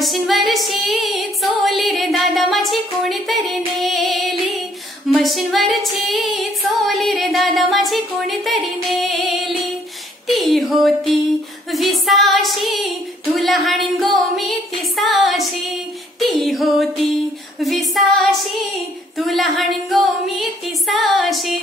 मशीनवरची चोली रे दादा माझी कोणीतरी नेली, मशीनवरची चोली रे दादा माझी कोणीतरी नेली. ती होती विसाशी तुला हाणीन गो मी तिसाशी, ती होती विसाशी तुला हाणीन गो मी तिसाशी.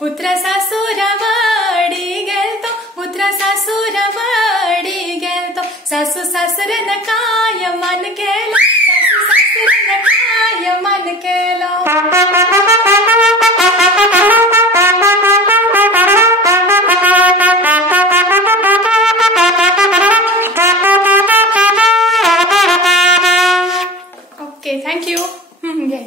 पुत्र सासूरवाडी गेलतो, पुत्र सासूरवाडी गेलतो. सासू सासऱ्यान काय मन केलं, सासू सासऱ्यान काय मन केलं. Okay, thank you. घे.